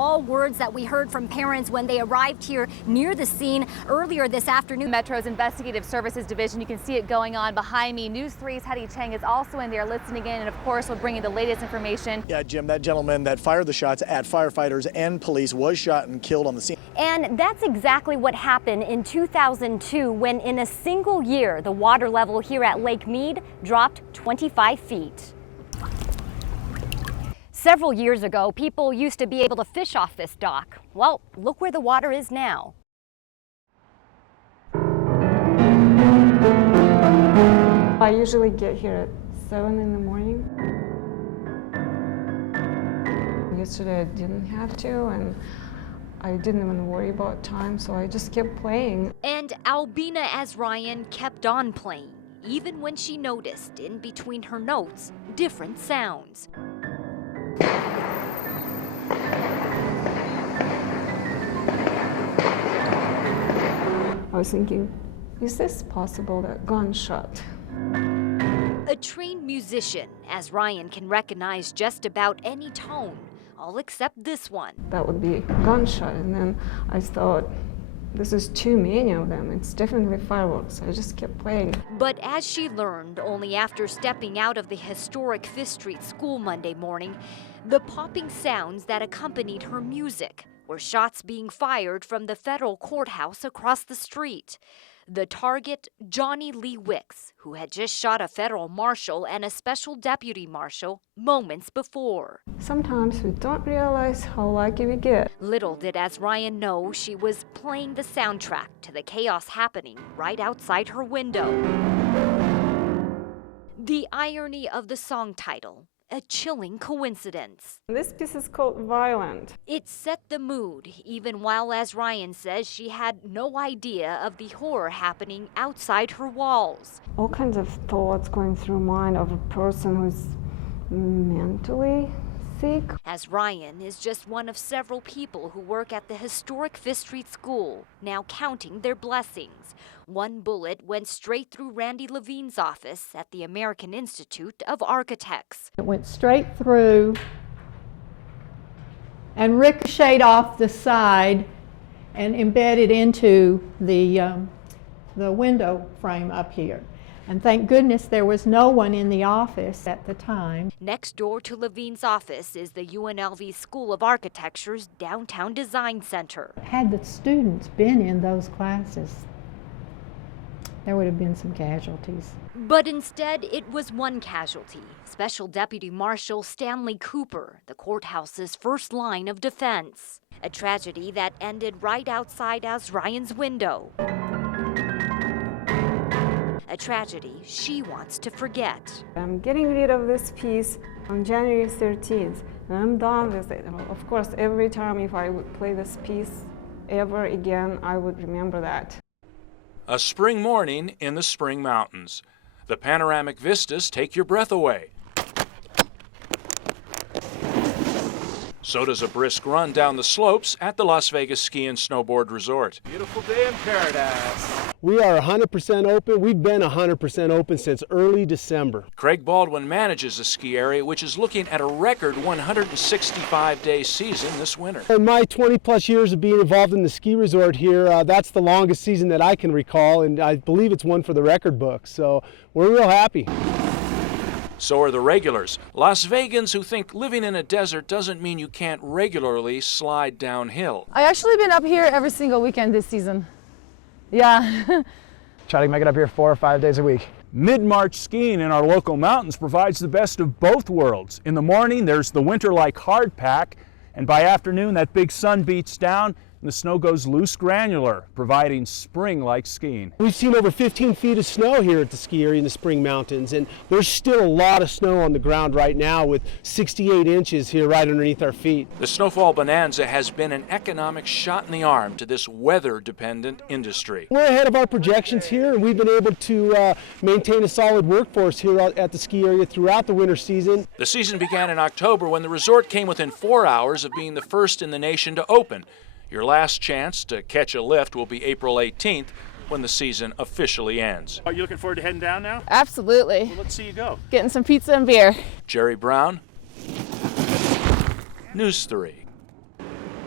all words that we heard from parents when they arrived here near the scene earlier this afternoon. Metro's Investigative Services Division, you can see it going on behind me. News 3's Hedy Chang is also in there listening in, and of course we'll bring you the latest information. Yeah, Jim, that gentleman that fired the shots at firefighters and police was shot and killed on the scene. And that's exactly what happened in 2002 when in a single year the water level here at Lake Mead dropped 25 feet. Several years ago, people used to be able to fish off this dock. Well, look where the water is now. I usually get here at 7 in the morning. Yesterday I didn't have to, and I didn't even worry about time, so I just kept playing. And Albina Azryan kept on playing, even when she noticed, in between her notes, different sounds. I was thinking, is this possible, that gunshot? A trained musician, Azryan can recognize just about any tone, all except this one. That would be a gunshot, and then I thought, this is too many of them. It's definitely fireworks. I just kept playing. But as she learned only after stepping out of the historic Fifth Street School Monday morning, the popping sounds that accompanied her music were shots being fired from the federal courthouse across the street. The target, Johnny Lee Wicks, who had just shot a federal marshal and a special deputy marshal moments before. Sometimes we don't realize how lucky we get. Little did Azryan know she was playing the soundtrack to the chaos happening right outside her window. The irony of the song title, a chilling coincidence. This piece is called Violent. It set the mood, even while Azryan says she had no idea of the horror happening outside her walls. All kinds of thoughts going through mind of a person who's mentally sick. Azryan is just one of several people who work at the historic Fifth Street School, now counting their blessings. One bullet went straight through Randy Levine's office at the American Institute of Architects. It went straight through and ricocheted off the side and embedded into the window frame up here. And thank goodness there was no one in the office at the time. Next door to Levine's office is the UNLV School of Architecture's Downtown Design Center. Had the students been in those classes, there would have been some casualties. But instead, it was one casualty. Special Deputy Marshal Stanley Cooper, the courthouse's first line of defense. A tragedy that ended right outside Azryan's window. A tragedy she wants to forget. I'm getting rid of this piece on January 13th, and I'm done with it. Of course, every time if I would play this piece ever again, I would remember that. A spring morning in the Spring Mountains. The panoramic vistas take your breath away. So does a brisk run down the slopes at the Las Vegas Ski and Snowboard Resort. Beautiful day in paradise. We are 100% open. We've been 100% open since early December. Craig Baldwin manages the ski area, which is looking at a record 165-day season this winter. In my 20-plus years of being involved in the ski resort here, that's the longest season that I can recall, and I believe it's one for the record books. So we're real happy. So are the regulars. Las Vegans who think living in a desert doesn't mean you can't regularly slide downhill. I actually been up here every single weekend this season. Yeah. Try to make it up here 4 or 5 days a week. Mid-March skiing in our local mountains provides the best of both worlds. In the morning, there's the winter-like hard pack, and by afternoon, that big sun beats down and the snow goes loose granular, providing spring-like skiing. We've seen over 15 feet of snow here at the ski area in the Spring Mountains, and there's still a lot of snow on the ground right now with 68 inches here right underneath our feet. The snowfall bonanza has been an economic shot in the arm to this weather-dependent industry. We're ahead of our projections here, and we've been able to maintain a solid workforce here at the ski area throughout the winter season. The season began in October when the resort came within 4 hours of being the first in the nation to open. Your last chance to catch a lift will be April 18th when the season officially ends. Are you looking forward to heading down now? Absolutely. Well, let's see you go. Getting some pizza and beer. Jerry Brown, News 3.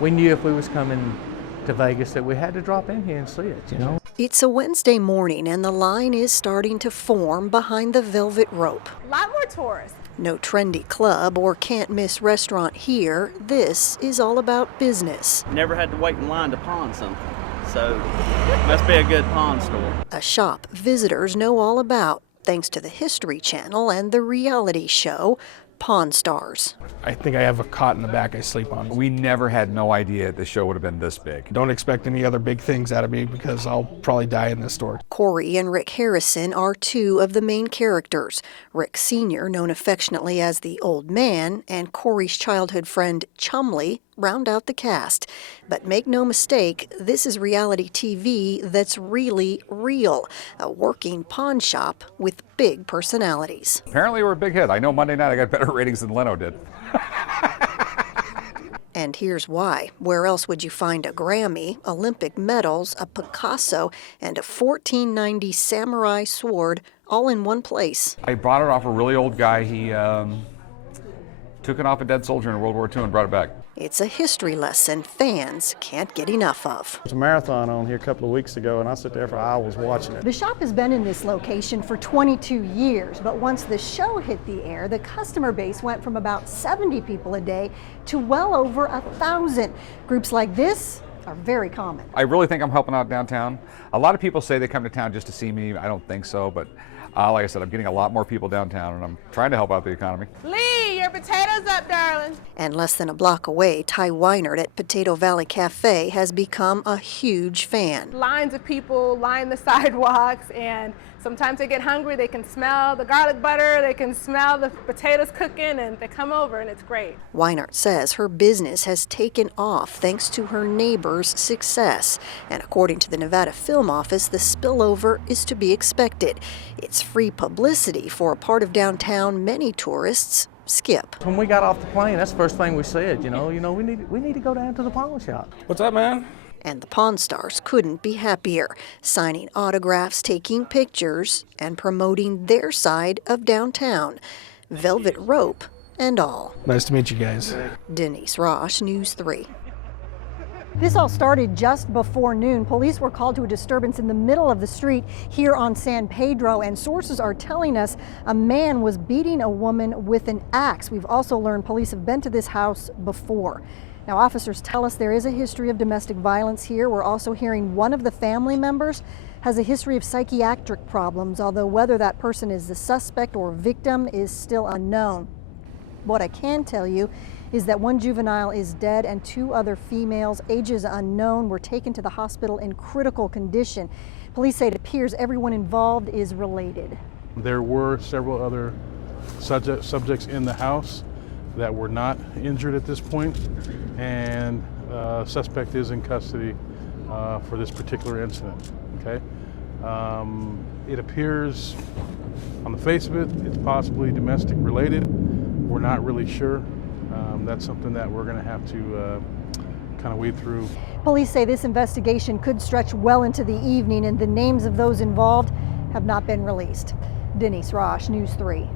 We knew if we was coming to Vegas that we had to drop in here and see it, you know. It's a Wednesday morning and the line is starting to form behind the velvet rope. A lot more tourists. No trendy club or can't-miss restaurant here. This is all about business. Never had to wait in line to pawn something, so must be a good pawn store. A shop visitors know all about, thanks to the History Channel and the reality show Pawn Stars. I think I have a cot in the back I sleep on. We never had no idea the show would have been this big. Don't expect any other big things out of me because I'll probably die in this store. Corey and Rick Harrison are two of the main characters. Rick Sr., known affectionately as the Old Man, and Corey's childhood friend Chumley round out the cast. But make no mistake, this is reality TV that's really real. A working pawn shop with big personalities. Apparently we're a big hit. I know Monday night I got better ratings than Leno did. And here's why. Where else would you find a Grammy, Olympic medals, a Picasso, and a 1490 samurai sword all in one place? I bought it off a really old guy. He took it off a dead soldier in World War II and brought it back. It's a history lesson fans can't get enough of. There was a marathon on here a couple of weeks ago, and I sat there for hours watching it. The shop has been in this location for 22 years, but once the show hit the air, the customer base went from about 70 people a day to well over 1,000. Groups like this are very common. I really think I'm helping out downtown. A lot of people say they come to town just to see me. I don't think so, but like I said, I'm getting a lot more people downtown, and I'm trying to help out the economy. Lee, your potatoes up, darling. And less than a block away, Ty Weinert at Potato Valley Cafe has become a huge fan. Lines of people line the sidewalks, and sometimes they get hungry. They can smell the garlic butter, they can smell the potatoes cooking, and they come over, and it's great. Weinert says her business has taken off thanks to her neighbors' success. And according to the Nevada Film Office, the spillover is to be expected. It's free publicity for a part of downtown many tourists skip. When we got off the plane, that's the first thing we said, you know, we need to go down to the pawn shop. What's up, man? And the Pawn Stars couldn't be happier, signing autographs, taking pictures, and promoting their side of downtown, velvet rope and all. Nice to meet you guys. Denise Roche, News 3. This all started just before noon. Police were called to a disturbance in the middle of the street here on San Pedro, and sources are telling us a man was beating a woman with an axe. We've also learned police have been to this house before. Now, officers tell us there is a history of domestic violence here. We're also hearing one of the family members has a history of psychiatric problems, although whether that person is the suspect or victim is still unknown. What I can tell you is that one juvenile is dead and two other females, ages unknown, were taken to the hospital in critical condition. Police say it appears everyone involved is related. There were several other subjects in the house that were not injured at this point, and suspect is in custody for this particular incident. Okay, it appears on the face of it, it's possibly domestic related. We're not really sure. That's something that we're going to have to kind of weed through. Police say this investigation could stretch well into the evening, and the names of those involved have not been released. Denise Roche, News 3.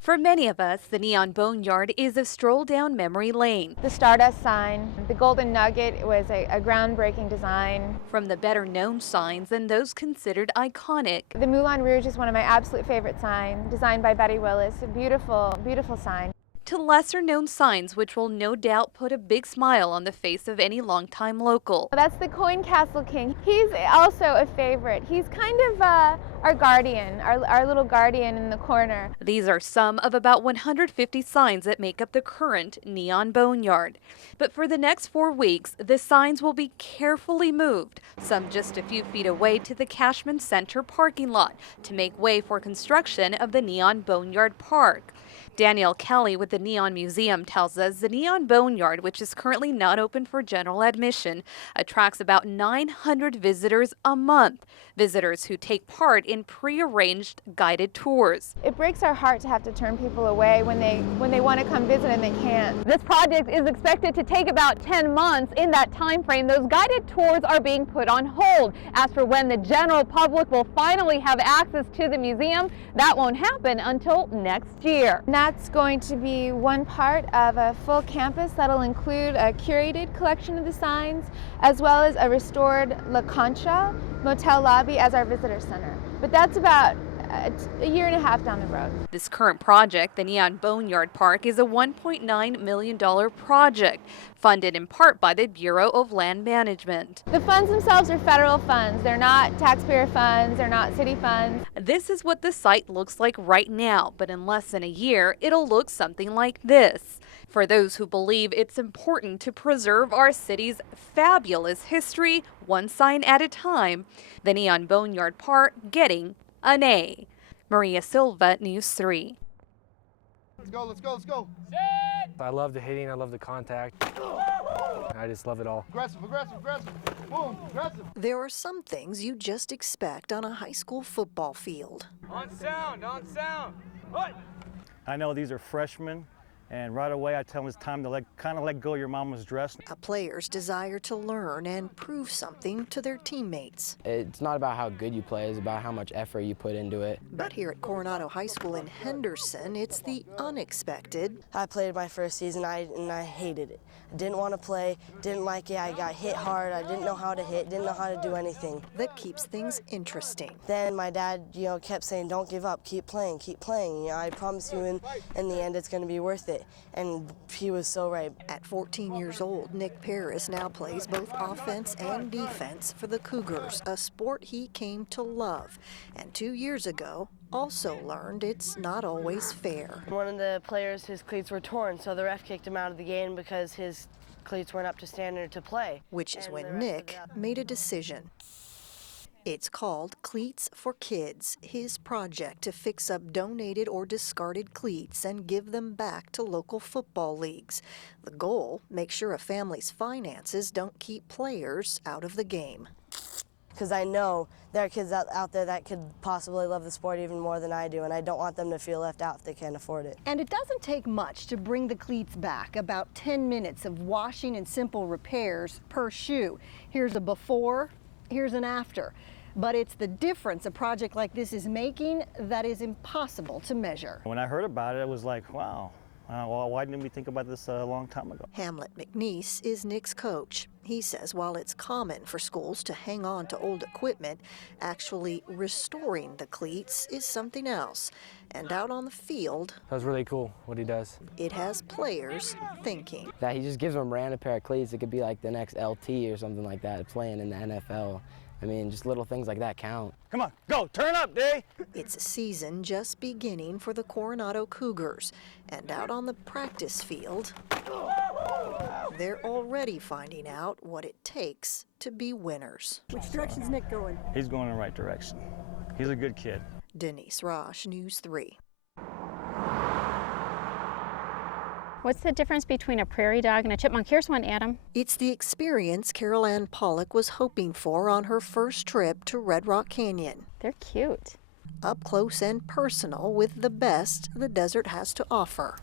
For many of us, the Neon Boneyard is a stroll down memory lane. The Stardust sign, the Golden Nugget was a groundbreaking design. From the better-known signs and those considered iconic. The Moulin Rouge is one of my absolute favorite signs, designed by Betty Willis. A beautiful, beautiful sign. To lesser-known signs which will no doubt put a big smile on the face of any longtime local. That's the Coin Castle King. He's also a favorite. He's kind of our guardian, our little guardian in the corner. These are some of about 150 signs that make up the current Neon Boneyard. But for the next 4 weeks, the signs will be carefully moved, some just a few feet away to the Cashman Center parking lot to make way for construction of the Neon Boneyard Park. Danielle Kelly with the Neon Museum tells us the Neon Boneyard, which is currently not open for general admission, attracts about 900 visitors a month. Visitors who take part in pre-arranged guided tours. It breaks our heart to have to turn people away when they want to come visit and they can't. This project is expected to take about 10 months. In that time frame, those guided tours are being put on hold. As for when the general public will finally have access to the museum, that won't happen until next year. that's going to be one part of a full campus that'll include a curated collection of the signs, as well as a restored La Concha motel lobby as our visitor center. But that's about a year and a half down the road. This current project, the Neon Boneyard Park, is a $1.9 million project, funded in part by the Bureau of Land Management. The funds themselves are federal funds. They're not taxpayer funds, they're not city funds. This is what the site looks like right now, but in less than a year, it'll look something like this. For those who believe it's important to preserve our city's fabulous history, one sign at a time, the Neon Boneyard Park getting an A. Maria Silva, News 3. Let's go, let's go, let's go. I love the hitting, I love the contact. I just love it all. Aggressive, aggressive, aggressive. Boom, aggressive. There are some things you just expect on a high school football field. On sound, on sound. What? I know these are freshmen, and right away I tell them it's time to kind of let go of your mama's dress. A player's desire to learn and prove something to their teammates. It's not about how good you play, it's about how much effort you put into it. But here at Coronado High School in Henderson, it's the unexpected. I played my first season and I hated it. I didn't want to play, didn't like it, I got hit hard, I didn't know how to hit, didn't know how to do anything. That keeps things interesting. Then my dad, kept saying, don't give up, keep playing, keep playing. I promise you in the end it's going to be worth it. And he was so right. At 14 years old, Nick Paris now plays both offense and defense for the Cougars, a sport he came to love. And 2 years ago, also learned it's not always fair. One of the players, his cleats were torn, so the ref kicked him out of the game because his cleats weren't up to standard to play. Which is when Nick made a decision. It's called Cleats for Kids, his project to fix up donated or discarded cleats and give them back to local football leagues. The goal, make sure a family's finances don't keep players out of the game. Because I know there are kids out there that could possibly love the sport even more than I do, and I don't want them to feel left out if they can't afford it. And it doesn't take much to bring the cleats back, about 10 minutes of washing and simple repairs per shoe. Here's a before, here's an after. But it's the difference a project like this is making that is impossible to measure. When I heard about it, it was like, wow. Well, why didn't we think about this a long time ago? Hamlet McNeese is Nick's coach. He says while it's common for schools to hang on to old equipment, actually restoring the cleats is something else. And out on the field, That was really cool what he does. it has players thinking. That he just gives them a random pair of cleats. It could be like the next LT or something like that playing in the NFL. I mean, just little things like that count. Come on, go, turn up, Day! It's a season just beginning for the Coronado Cougars. And out on the practice field, they're already finding out what it takes to be winners. Which direction's Nick going? He's going in the right direction. He's a good kid. Denise Roche, News 3. What's the difference between a prairie dog and a chipmunk? Here's one, Adam. It's the experience Carol Ann Pollock was hoping for on her first trip to Red Rock Canyon. They're cute. Up close and personal with the best the desert has to offer.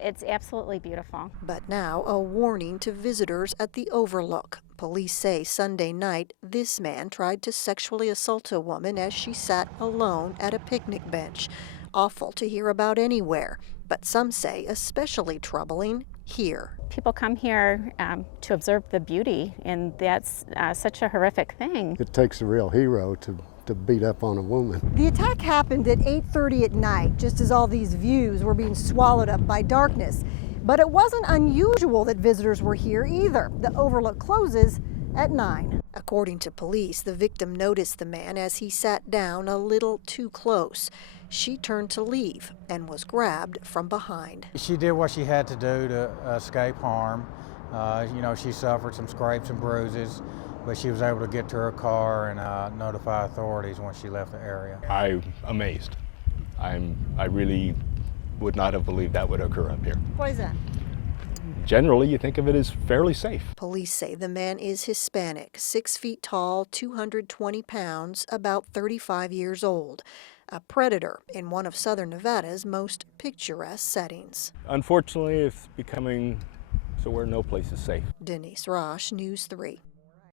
It's absolutely beautiful. But now a warning to visitors at the Overlook. Police say Sunday night this man tried to sexually assault a woman as she sat alone at a picnic bench. Awful to hear about anywhere, but some say especially troubling here. People come here to observe the beauty, and that's such a horrific thing. It takes a real hero to beat up on a woman. The attack happened at 8:30 at night, just as all these views were being swallowed up by darkness. But it wasn't unusual that visitors were here either. The Overlook closes at 9. According to police, the victim noticed the man as he sat down a little too close. She turned to leave and was grabbed from behind. She did what she had to do to escape harm. She suffered some scrapes and bruises, but she was able to get to her car and notify authorities when she left the area. I'm amazed. I really would not have believed that would occur up here. Why is that? Generally, you think of it as fairly safe. Police say the man is Hispanic, 6 feet tall, 220 pounds, about 35 years old. A predator in one of Southern Nevada's most picturesque settings. Unfortunately, it's becoming so where no place is safe. Denise Roche, News 3.